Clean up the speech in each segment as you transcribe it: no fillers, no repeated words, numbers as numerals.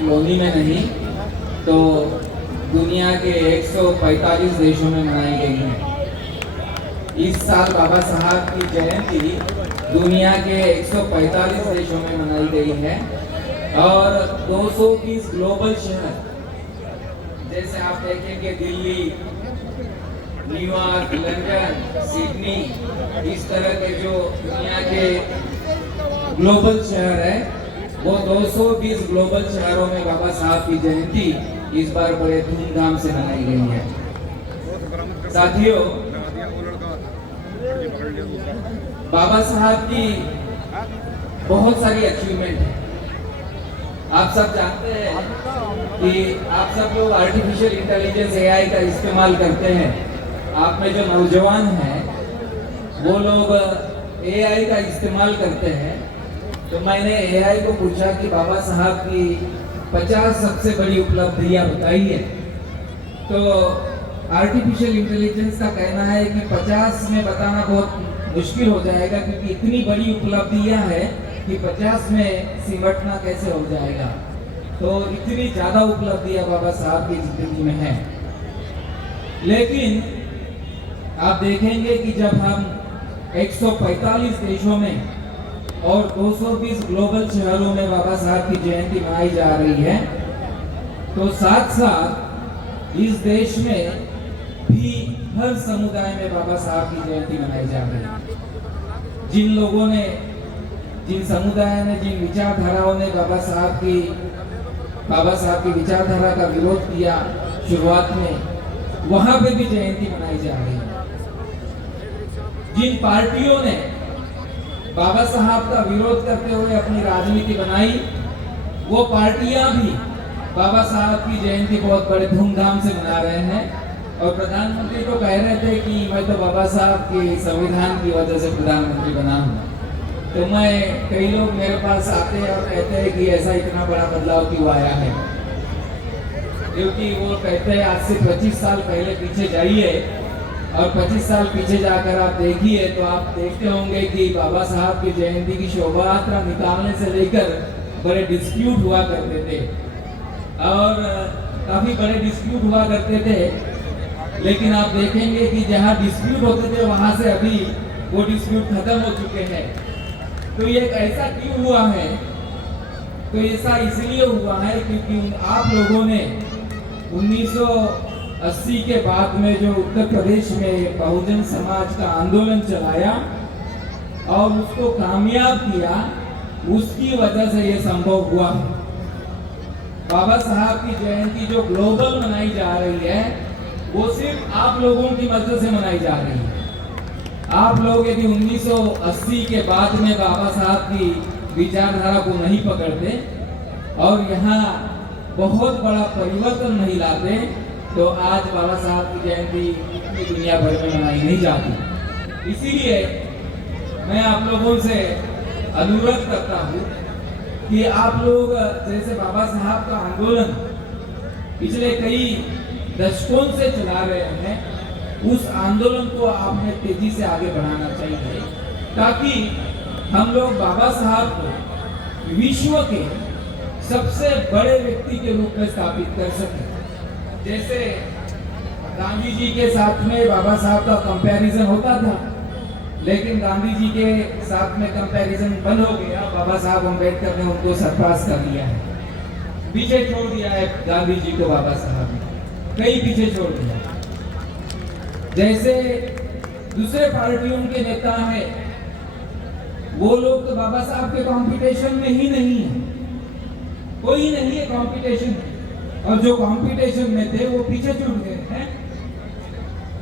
Colony में नहीं तो दुनिया के 145 देशों में मनाई गई है। इस साल बाबा साहब की जयंती दुनिया के 145 देशों में मनाई गई है और 220 ग्लोबल शहर, जैसे आप देखेंगे दिल्ली, न्यूयॉर्क, लंदन, सिडनी, इस तरह के जो दुनिया के ग्लोबल शहर है, वो 220 ग्लोबल शहरों में बाबा साहब की जयंती इस बार बड़े धूमधाम से मनाई गई है। साथियों, बाबा साहब की बहुत सारी अचीवमेंट है। आप सब जानते हैं कि आप सब लोग आर्टिफिशियल इंटेलिजेंस एआई का इस्तेमाल करते हैं। आप में जो नौजवान हैं वो लोग एआई का इस्तेमाल करते हैं। तो मैंने एआई को पूछा कि बाबा साहब की 50 सबसे बड़ी उपलब्धियां बताइए। तो आर्टिफिशियल इंटेलिजेंस का कहना है कि 50 में बताना बहुत मुश्किल हो जाएगा, क्योंकि इतनी बड़ी उपलब्धियां हैं कि 50 में सिमटना कैसे हो जाएगा। तो इतनी ज्यादा उपलब्धियां बाबा साहब की जिंदगी में है। लेकिन आप देखेंगे कि जब हम 145 देशों में और 220 ग्लोबल शहरों में बाबा साहब की जयंती मनाई जा रही है, तो साथ साथ इस देश में भी हर समुदाय में बाबा साहब की जयंती मनाई जा रही है। जिन लोगों ने, जिन समुदाय ने, जिन विचारधाराओं ने बाबा साहब की विचारधारा का विरोध किया शुरुआत में, वहां पे भी जयंती मनाई जा रही है। जिन पार्टियों ने बाबा साहब का विरोध करते हुए अपनी राजनीति बनाई, वो पार्टियां भी बाबा साहब की जयंती बहुत बड़े धूमधाम से मना रहे हैं। और प्रधानमंत्री तो कह रहे थे कि मैं तो बाबा साहब के संविधान की वजह से प्रधानमंत्री बना हूँ। तो कई लोग मेरे पास आते हैं और कहते हैं कि ऐसा इतना बड़ा बदलाव क्यों आया है, क्योंकि वो कहते हैं आज से 25 साल पहले पीछे जाइए और 25 साल पीछे जाकर आप देखिए तो आप देखते होंगे कि बाबा साहब की जयंती की शोभा यात्रा निकालने से लेकर बड़े डिस्प्यूट हुआ करते थे और काफी बड़े डिस्प्यूट हुआ करते थे। लेकिन आप देखेंगे कि जहां डिस्प्यूट होते थे वहां से अभी वो डिस्प्यूट खत्म हो चुके हैं। तो ये ऐसा क्यों हुआ है? तो ऐसा इसलिए हुआ है क्योंकि आप लोगों ने 1980 के बाद में जो उत्तर प्रदेश में बहुजन समाज का आंदोलन चलाया और उसको कामयाब किया, उसकी वजह से ये संभव हुआ है। बाबा साहब की जयंती जो ग्लोबल मनाई जा रही है, वो सिर्फ आप लोगों की वजह से मनाई जा रही है। आप लोग यदि 1980 के बाद में बाबा साहब की विचारधारा को नहीं पकड़ते और यहाँ बहुत बड़ा परिवर्तन नहीं लाते, तो आज बाबा साहब की जयंती इतनी दुनिया भर में मनाई नहीं जाती। इसीलिए मैं आप लोगों से अनुरोध करता हूँ कि आप लोग जैसे बाबा साहब का आंदोलन पिछले कई दशकों से चला रहे हैं, उस आंदोलन को आपने तेजी से आगे बढ़ाना चाहिए, ताकि हम लोग बाबा साहब को विश्व के सबसे बड़े व्यक्ति के रूप में स्थापित कर सकें। जैसे गांधी जी के साथ में बाबा साहब का कंपैरिजन होता था, लेकिन गांधी जी के साथ में कंपैरिजन बंद हो गया। बाबा साहब अम्बेडकर ने उनको सरपास कर दिया है, पीछे छोड़ दिया है गांधी जी को। बाबा साहब ने कई पीछे छोड़ दिया। जैसे दूसरे पार्टियों के नेता हैं, वो लोग तो बाबा साहब के कंपटीशन में ही नहीं है, कोई नहीं है कंपटीशन, और जो कंपटीशन में थे वो पीछे छूट गए हैं।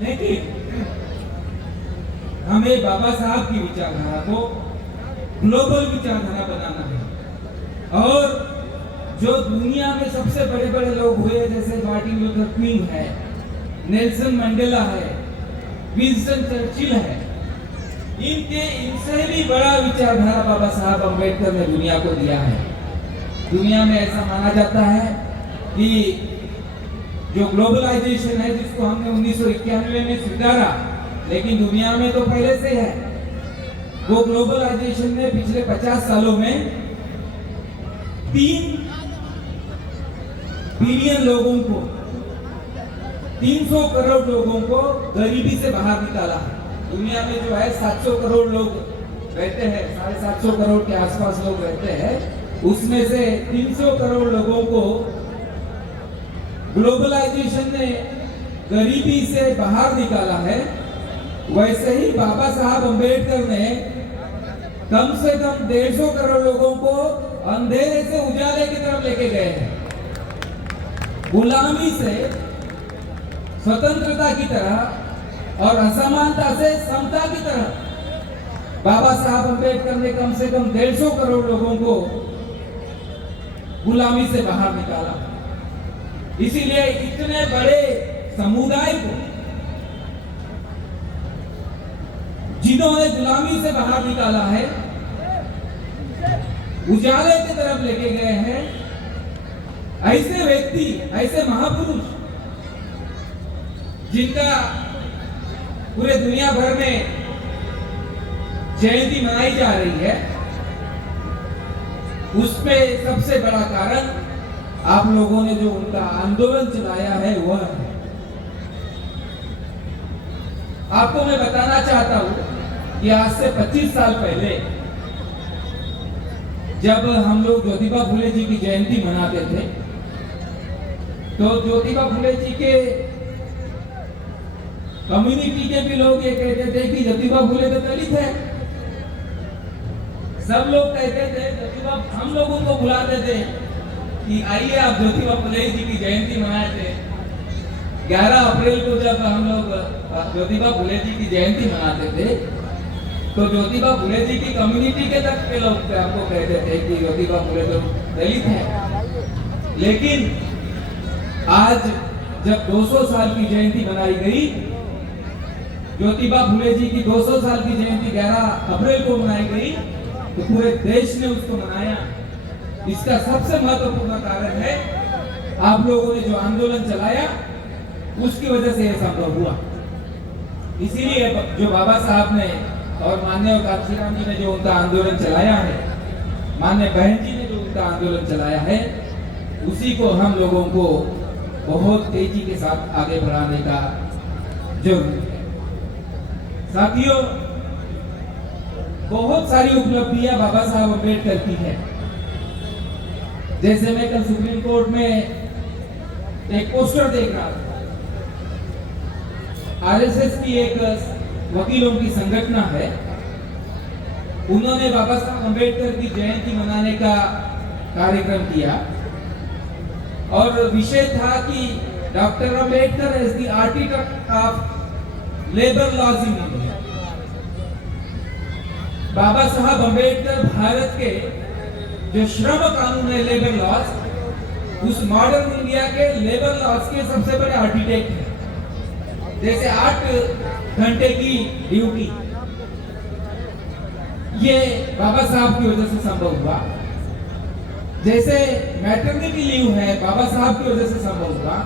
लेकिन हमें बाबा साहब की विचारधारा को ग्लोबल विचारधारा बनाना है। और जो दुनिया में सबसे बड़े बड़े लोग हुए, जैसे मार्टिन लूथर किंग है, नेल्सन मंडेला है, विंस्टन चर्चिल है, इनसे भी बड़ा विचारधारा बाबा साहब अम्बेडकर ने दुनिया को दिया है। दुनिया में ऐसा माना जाता है कि जो ग्लोबलाइजेशन है, जिसको हमने 1991 में स्वीकारा, लेकिन दुनिया में तो पहले से है, वो ग्लोबलाइजेशन ने पिछले 50 सालों में 3 बिलियन लोगों को, 300 करोड़ लोगों को गरीबी से बाहर निकाला है। दुनिया में जो है 700 करोड़ लोग रहते हैं, 750 करोड़ के आसपास लोग रहते हैं, उसमें से 300 करोड़ लोगों को ग्लोबलाइजेशन ने गरीबी से बाहर निकाला है। वैसे ही बाबा साहब अंबेडकर ने कम से कम 150 करोड़ लोगों को अंधेरे से उजाले की तरफ लेके गए हैं। गुलामी से स्वतंत्रता की तरह और असमानता से समता की तरह बाबा साहब अंबेडकर ने कम से कम 150 करोड़ लोगों को गुलामी से बाहर निकाला। इसीलिए इतने बड़े समुदाय को जिन्होंने गुलामी से बाहर निकाला है, उजाले की तरफ लेके गए हैं, ऐसे व्यक्ति, ऐसे महापुरुष जिनका पूरे दुनिया भर में जयंती मनाई जा रही है, उसमें सबसे बड़ा कारण आप लोगों ने जो उनका आंदोलन चलाया है वह है। आपको मैं बताना चाहता हूं कि आज से 25 साल पहले जब हम लोग ज्योतिबा फुले जी की जयंती मनाते थे, तो ज्योतिबा फुले जी के कम्युनिटी के भी लोग ये कहते थे कि ज्योतिबा फुले तो दलित है। सब लोग कहते थे, ज्योतिबा हम लोग उनको बुलाते थे कि आइए आप ज्योतिबा फुले जी की जयंती मनाए थे। 11 अप्रैल को जब हम लोग ज्योतिबा फुले जी की जयंती मनाते थे, तो ज्योतिबा फुले जी की कम्युनिटी के तक के लोग आपको कहते थे कि ज्योतिबा फुले तो दलित है। लेकिन आज जब 200 साल की जयंती मनाई गई, ज्योतिबा फुले जी की 200 साल की जयंती 11 अप्रैल को मनाई गई, तो पूरे देश ने उसको मनाया। इसका सबसे महत्वपूर्ण कारण है आप लोगों ने जो आंदोलन चलाया, उसकी वजह से यह संभव हुआ। इसीलिए जो बाबा साहब ने और माननीय कांशीराम जी ने जो उनका आंदोलन चलाया है, माननीय बहन जी ने जो उनका आंदोलन चलाया है, उसी को हम लोगों को बहुत तेजी के साथ आगे बढ़ाने का जरूरत है। साथियों, बहुत सारी उपलब्धियां बाबा साहब अम्बेडकर की है। जैसे मैं कल सुप्रीम कोर्ट में एक पोस्टर देख रहा था, आरएसएस की एक वकीलों की संगठन है, उन्होंने बाबा साहब अम्बेडकर की जयंती मनाने का कार्यक्रम किया और विषय था कि doctor Ambedkar as the architect of labour laws in India. Baba Saheb Ambedkar Bharat के जो श्रम कानून है, लेबर लॉज, उस मॉडर्न इंडिया के लेबर लॉज के सबसे बड़े आर्किटेक्ट हैं। जैसे 8 घंटे की ड्यूटी, ये बाबा साहब की वजह से संभव हुआ। जैसे मैटरनिटी लीव है, बाबा साहब की वजह से संभव हुआ।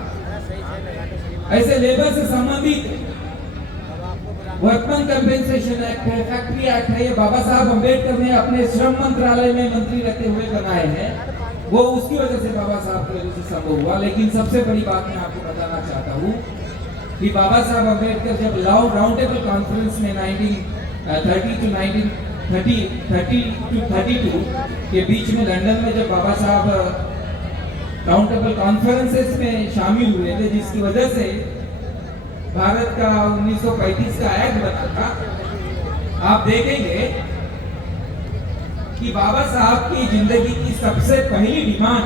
ऐसे लेबर से संबंधित वर्कमैन कंपेंसेशन एक्ट है, फैक्ट्री एक्ट है, ये बाबा साहब अम्बेडकर ने अपने श्रम मंत्रालय में मंत्री रहते हुए बनाए हैं। वो उसकी वजह से बाबा साहब की वजह से संभव हुआ। लेकिन सबसे बड़ी बात मैं आपको बताना चाहता हूँ कि बाबा साहब अम्बेडकर जब राउंड टेबल कॉन्फ्रेंस में 1930 to 1932 के बीच में लंदन में जब बाबा साहब राउंड टेबल कॉन्फ्रेंसेस में शामिल हुए थे, जिसकी वजह से भारत का 1935 का एक्ट बना था, आप देखेंगे कि बाबा साहब की जिंदगी की सबसे पहली डिमांड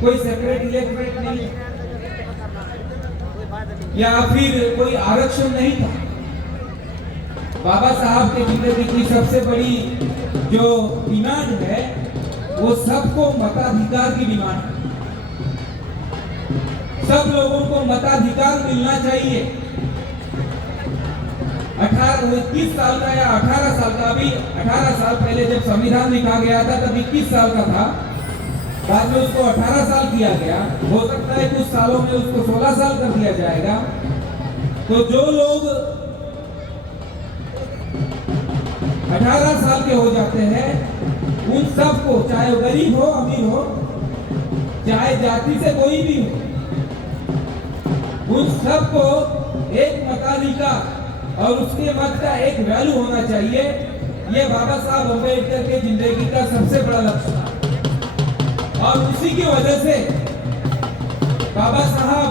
कोई सेपरेट इलेक्टोरेट नहीं या फिर कोई आरक्षण नहीं था। बाबा साहब की जिंदगी की सबसे बड़ी जो डिमांड है, वो सबको मताधिकार की डिमांड है। सब लोगों को मताधिकार मिलना चाहिए। 21 साल का या 18 साल का, अभी 18 साल पहले जब संविधान लिखा गया था तब 21 साल का था, बाद में उसको 18 साल किया गया। हो सकता है कुछ सालों में उसको 16 साल कर दिया जाएगा। तो जो लोग 18 साल के हो जाते हैं, उन सबको, चाहे वो गरीब हो अमीर हो, चाहे जाति से कोई भी हो, उन सबको एक मताधिकार और उसके मत का एक वैल्यू होना चाहिए। ये बाबा साहब अम्बेडकर के जिंदगी का सबसे बड़ा लक्ष्य था और उसी की वजह से बाबा साहब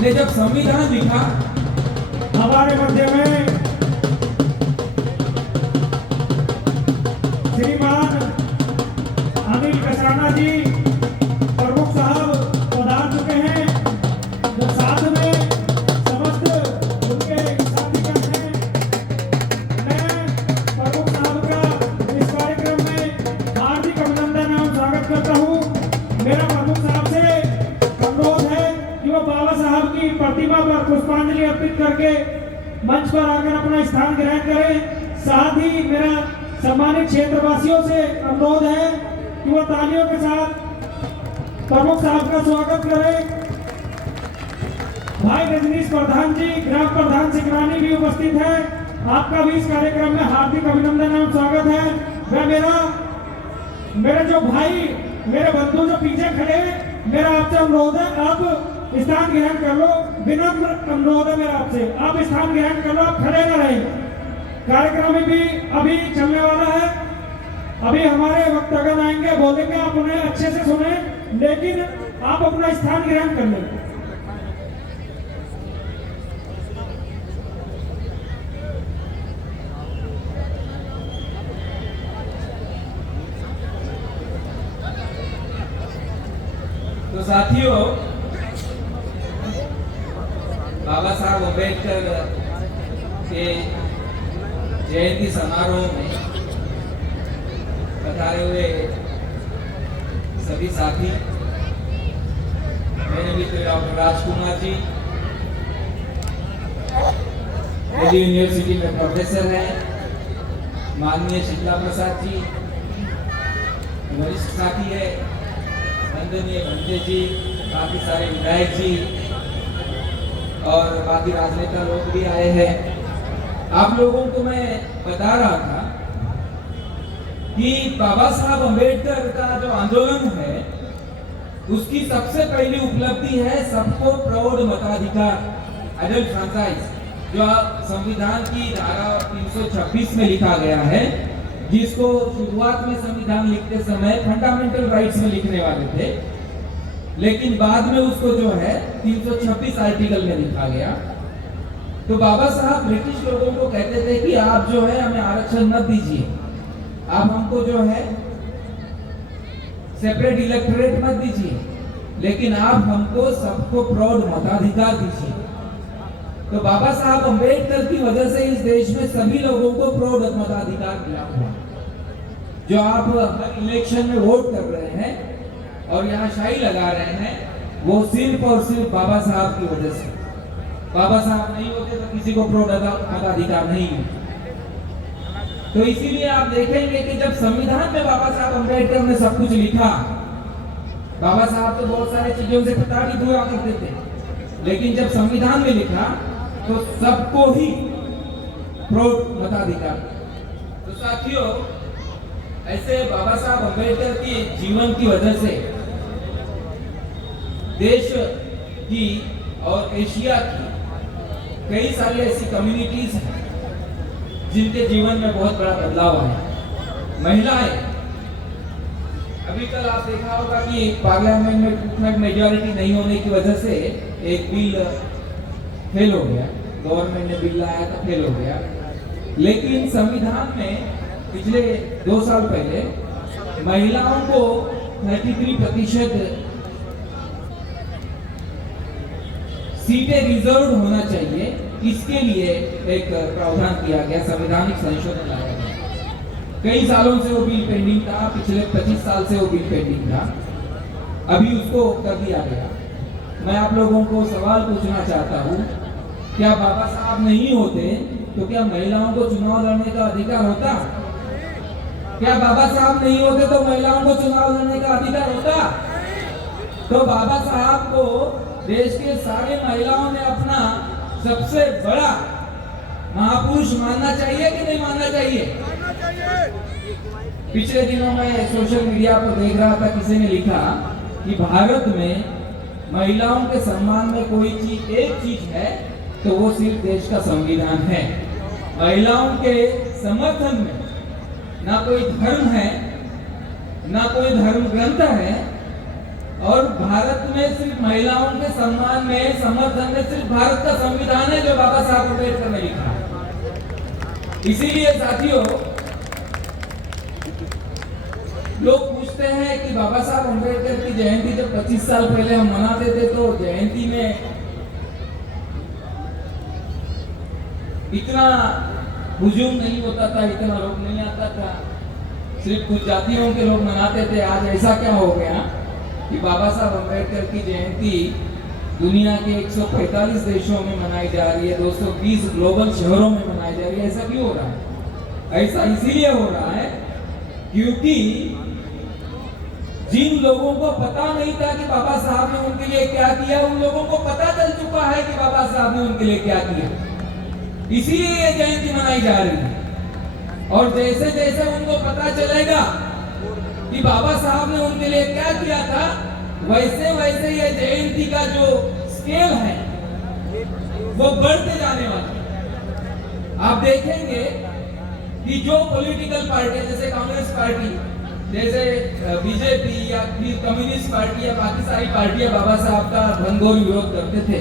ने जब संविधान लिखा, हमारे मध्य में श्रीमान अनिल कसाना जी प्रमुख साहब पधार चुके हैं, जो साथ में समस्त उनके साथीगण हैं। मैं प्रमुख साहब का इस कार्यक्रम में हार्दिक अभिनंदन एवं स्वागत करता हूँ। मेरा प्रमुख साहब से अनुरोध है कि वो बाबा साहब की प्रतिमा पर पुष्पांजलि अर्पित करके मंच पर आकर अपना स्थान ग्रहण करें। साथ ही मेरा सम्मानित क्षेत्रवासियों से अनुरोध है कि वो तालियों के साथ प्रमुख साहब का स्वागत करें। भाई रजनीश प्रधान जी, ग्राम प्रधान सिकरानी भी उपस्थित है। आपका भी इस कार्यक्रम में हार्दिक अभिनंदन एवं स्वागत है। वह मेरे जो भाई, मेरे बंधु जो पीछे खड़े हैं, मेरा आपसे अनुरोध है आप स्थान ग्रहण कर लो। विनम्र अनुरोध है मेरा आपसे, आप स्थान ग्रहण कर लो, आप खड़े न रहे। कार्यक्रम में भी अभी चलने वाला है। अभी हमारे वक्तगण आएंगे, बोलेंगे, आप उन्हें अच्छे से सुने, लेकिन आप अपना स्थान ग्रहण कर लें। तो साथियों, बाबा साहब अम्बेडकर के जयंती समारोह में पधारे हुए सभी साथी, मेरे मित्र डॉक्टर राजकुमार जी, दिल्ली यूनिवर्सिटी में प्रोफेसर हैं, माननीय शीतला प्रसाद जी, वरिष्ठ साथी है वंदनीय भंते जी, काफी सारे विधायक जी और बाकी राजनेता लोग भी आए हैं। आप लोगों को मैं बता रहा था कि बाबा साहब अम्बेडकर का जो आंदोलन है, उसकी सबसे पहली उपलब्धि है सबको प्रौढ़ मताधिकार, एडल्ट फ्रेंचाइज, जो संविधान की धारा 326 में लिखा गया है, जिसको शुरुआत में संविधान लिखते समय फंडामेंटल राइट्स में लिखने वाले थे, लेकिन बाद में उसको जो है 326 आर्टिकल में लिखा गया। तो बाबा साहब ब्रिटिश लोगों को कहते थे कि आप जो है हमें आरक्षण मत दीजिए, आप हमको जो है सेपरेट इलेक्टोरेट मत दीजिए, लेकिन आप हमको सबको प्रौढ़ मताधिकार दीजिए। तो बाबा साहब अम्बेडकर की वजह से इस देश में सभी लोगों को प्रौढ़ मताधिकार मिला हुआ। जो आप हर इलेक्शन में वोट कर रहे हैं और यहाँ शाही लगा रहे हैं, वो सिर्फ और सिर्फ बाबा साहब की वजह से। बाबा साहब नहीं होते तो किसी को प्रौढ़ मताधिकार नहीं मिलता। तो इसीलिए आप देखेंगे कि जब संविधान में बाबा साहब अम्बेडकर ने सब कुछ लिखा, बाबा साहब तो बहुत सारी चीजों से प्रताड़ित हुआ करते थे, लेकिन जब संविधान में लिखा तो सबको ही प्रौढ़ मताधिकार। तो साथियों, ऐसे बाबा साहब अम्बेडकर की जीवन की वजह से देश की और एशिया की कई सारी ऐसी कम्युनिटीज हैं जिनके जीवन में बहुत बड़ा बदलाव आया। महिलाएं, अभी कल आप देखा होगा कि पार्लियामेंट में 2/3 मेजॉरिटी नहीं होने की वजह से एक बिल फेल हो गया। गवर्नमेंट ने बिल लाया था, फेल हो गया। लेकिन संविधान में पिछले 2 साल पहले महिलाओं को 33% सीटें रिजर्व होना चाहिए, इसके लिए एक प्रावधान किया गया, संवैधानिक संशोधन लाया गया। कई सालों से वो बिल पेंडिंग था, पिछले 25 साल से वो बिल पेंडिंग था, अभी उसको कर दिया गया। मैं आप लोगों को सवाल पूछना चाहता हूँ, क्या बाबा साहब नहीं होते तो क्या महिलाओं को चुनाव लड़ने का अधिकार होता? क्या बाबा साहब नहीं होते तो महिलाओं को चुनाव लड़ने का अधिकार होता? तो बाबा साहब को देश के सारे महिलाओं ने अपना सबसे बड़ा महापुरुष मानना चाहिए कि नहीं मानना चाहिए? पिछले दिनों में सोशल मीडिया पर देख रहा था, किसी ने लिखा कि भारत में महिलाओं के सम्मान में कोई चीज, एक चीज है तो वो सिर्फ देश का संविधान है। महिलाओं के समर्थन में ना कोई धर्म है, ना कोई धर्म ग्रंथ है, और भारत में सिर्फ महिलाओं के सम्मान में, समर्थन में सिर्फ भारत का संविधान है जो बाबा साहब अम्बेडकर ने लिखा। इसीलिए साथियों, लोग पूछते हैं कि बाबा साहब अम्बेडकर की जयंती जब 25 साल पहले हम मनाते थे तो जयंती में इतना हुजूम नहीं होता था, इतना लोग नहीं आता था, सिर्फ कुछ जातियों के लोग मनाते थे। आज ऐसा क्या हो गया कि बाबा साहब अम्बेडकर की जयंती दुनिया के 145 देशों में मनाई जा रही है, 220 ग्लोबल शहरों में मनाई जा रही है। ऐसा क्यों हो रहा है? ऐसा इसीलिए हो रहा है क्योंकि जिन लोगों को पता नहीं था कि बाबा साहब ने उनके लिए क्या किया, उन लोगों को पता चल चुका है कि बाबा साहब ने उनके लिए क्या किया। इसीलिए ये जयंती मनाई जा रही है। और जैसे जैसे उनको पता चलेगा कि बाबा साहब ने उनके लिए क्या किया था, वैसे वैसे ये जयंती का जो स्केल है वो बढ़ते जाने वाला है। आप देखेंगे कि जो पॉलिटिकल पार्टी, जैसे कांग्रेस पार्टी, जैसे बीजेपी या फिर कम्युनिस्ट पार्टी या बाकी सारी पार्टियां बाबा साहब का घनघोर विरोध करते थे,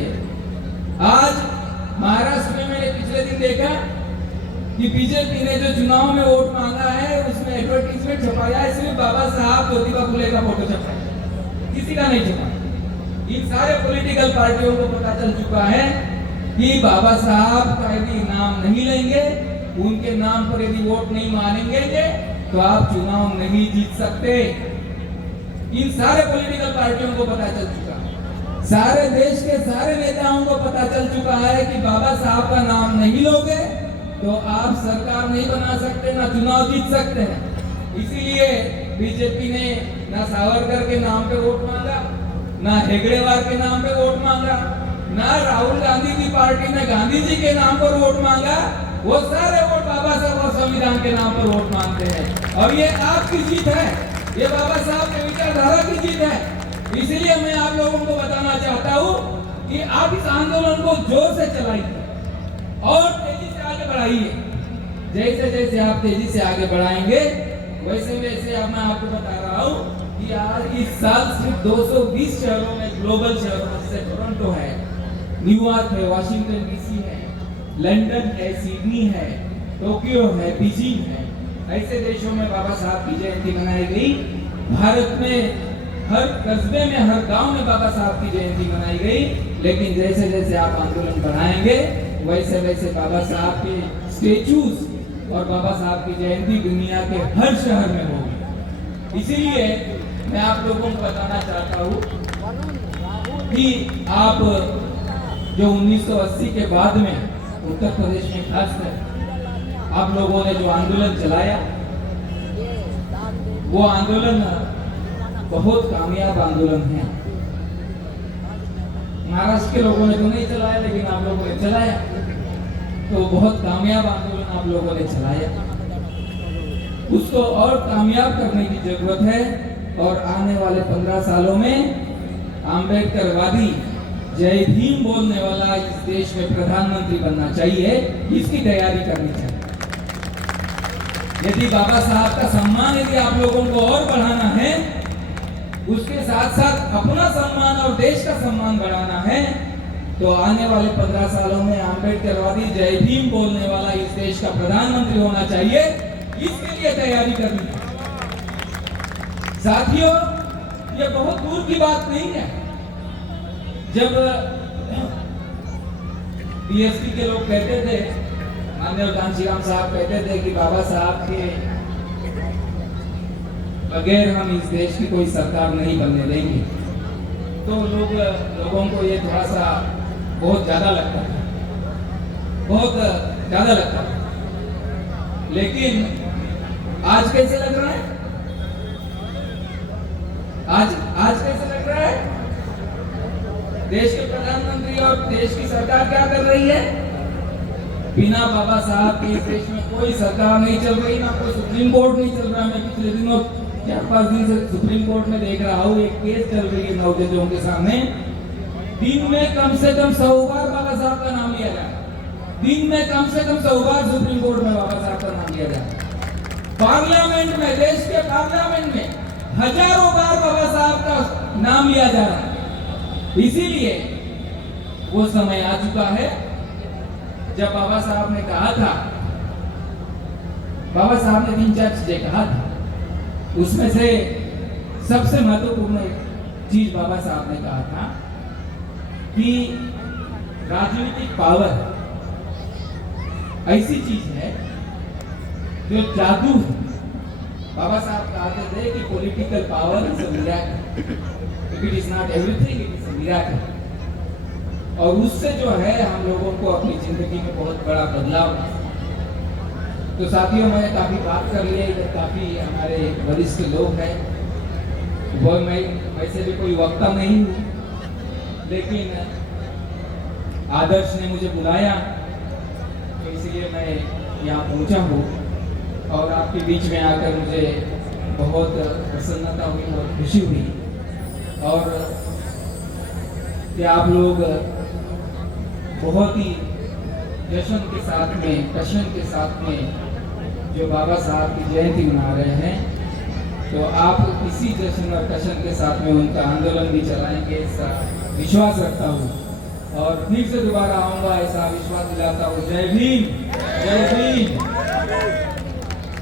आज महाराष्ट्र में मैंने पिछले दिन देखा कि बीजेपी ने जो चुनाव में वोट मांगा है उसमें एडवर्टीजमेंट छपाया है, सिर्फ बाबा साहब ज्योतिबा फुले का फोटो छपाया, किसी का नहीं छपाया। इन सारे पॉलिटिकल पार्टियों को पता चल चुका है कि बाबा साहब का यदि नाम नहीं लेंगे, उनके नाम पर यदि वोट नहीं मानेंगे तो आप चुनाव नहीं जीत सकते। इन सारे पॉलिटिकल पार्टियों को पता चल चुका है, सारे देश के सारे नेताओं को पता चल चुका है कि बाबा साहब का नाम नहीं लोगे तो आप सरकार नहीं बना सकते, ना चुनाव जीत सकते हैं। इसीलिए बीजेपी ने ना सावरकर के नाम पे वोट मांगा, ना हेगड़ेवार के नाम पे वोट मांगा, ना राहुल गांधी की पार्टी ने गांधी जी के नाम पर वोट मांगा। वो सारे वोट बाबा साहब और संविधान के नाम पर वोट मांगते हैं। और ये आपकी जीत है, ये बाबा साहब के विचारधारा की जीत है। इसीलिए मैं आप लोगों को बताना चाहता हूँ कि आप इस आंदोलन को जोर से चलाइए और तेजी से आगे बढ़ाइए। जैसे जैसे आप तेजी से आगे बढ़ाएंगे वैसे वैसे अब मैं आपको बता रहा हूँ कि आज इस साल सिर्फ 220 शहरों में, ग्लोबल शहरों में, जैसे टोरंटो है, न्यूयॉर्क है, वाशिंगटन डीसी है, लंदन है, सिडनी है, टोक्यो है, बीजिंग है, ऐसे देशों में बाबा साहब की जयंती मनाई गई। भारत में हर कस्बे में, हर गांव में बाबा साहब की जयंती मनाई गई। लेकिन जैसे जैसे आप आंदोलन बढ़ाएंगे वैसे वैसे बाबा साहब के स्टेचूज और बाबा साहब की जयंती दुनिया के हर शहर में होगी। इसीलिए मैं आप लोगों को बताना चाहता हूँ कि आप जो 1980 के बाद में उत्तर प्रदेश में खासकर आप लोगों ने जो आंदोलन चलाया, वो आंदोलन बहुत कामयाब आंदोलन है। महाराष्ट्र के लोगों ने तो नहीं चलाया, लेकिन आप लोगों ने चलाया, तो बहुत कामयाब आंदोलन आप लोगों ने चलाया। उसको और कामयाब करने की जरूरत है और आने वाले 15 सालों में आम्बेडकरवादी जय भीम बोलने वाला इस देश में प्रधानमंत्री बनना चाहिए, इसकी तैयारी करनी चाहिए। यदि बाबा साहब का सम्मान यदि आप लोगों को और बढ़ाना है, उसके साथ साथ अपना सम्मान और देश का सम्मान बढ़ाना है, तो आने वाले 15 सालों में आम्बेडकरवादी जय भीम बोलने वाला इस देश का प्रधानमंत्री होना चाहिए। इसके लिए तैयारी करनी है। साथियों, ये बहुत दूर की बात नहीं है। जब बीएसपी के लोग कहते थे, माननीय कांशीराम साहब कहते थे कि बाबा साहब के बगैर हम इस देश की कोई सरकार नहीं बनने देंगे, तो लोगों को ये थोड़ा सा बहुत ज्यादा लगता था, बहुत ज्यादा लगता था। लेकिन आज कैसे लग रहा है? आज कैसे लग रहा है? देश के प्रधानमंत्री और देश की सरकार क्या कर रही है? बिना बाबा साहब के इस देश में कोई सरकार नहीं चल रही, ना कोई सुप्रीम कोर्ट नहीं चल रहा। मैं पिछले दिनों 4-5 दिन से सुप्रीम कोर्ट में देख रहा हूँ, एक केस चल रही है 9 जजों के सामने। दिन में कम से कम 100 बार बाबा साहब का नाम लिया जाए, दिन में कम से कम 100 बार सुप्रीम कोर्ट में बाबा साहब का नाम लिया जाए। पार्लियामेंट में, देश के पार्लियामेंट में हजारों बार बाबा साहब का नाम लिया जा रहा है। इसीलिए वो समय आ चुका है जब बाबा साहब ने कहा था, बाबा साहब ने 3-4 चीजें कहा था, उसमें से सबसे महत्वपूर्ण चीज बाबा साहब ने कहा था कि राजनीतिक पावर ऐसी चीज है जो जादू है। बाबा साहब कहते थे कि political power is a miracle, it is not everything, it is a miracle. और उससे जो है हम लोगों को अपनी जिंदगी में बहुत बड़ा बदलाव है। तो साथियों, मैंने काफी बात कर ली है, इधर काफी हमारे वरिष्ठ लोग हैं, वो मैं वैसे भी कोई वक्ता नहीं हूँ, लेकिन आदर्श ने मुझे बुलाया तो इसलिए मैं यहाँ पहुँचा हूँ और आपके बीच में आकर मुझे बहुत प्रसन्नता हुई, बहुत खुशी हुई। और कि आप लोग बहुत ही जश्न के साथ में, टशन के साथ में जो बाबा साहब की जयंती मना रहे हैं, तो आप इसी जश्न और टशन के साथ में उनका आंदोलन भी चलाएंगे, ऐसा विश्वास रखता हूँ। और फिर से दोबारा आऊँगा, ऐसा विश्वास दिलाता हूँ। जय भीम, जय भीम।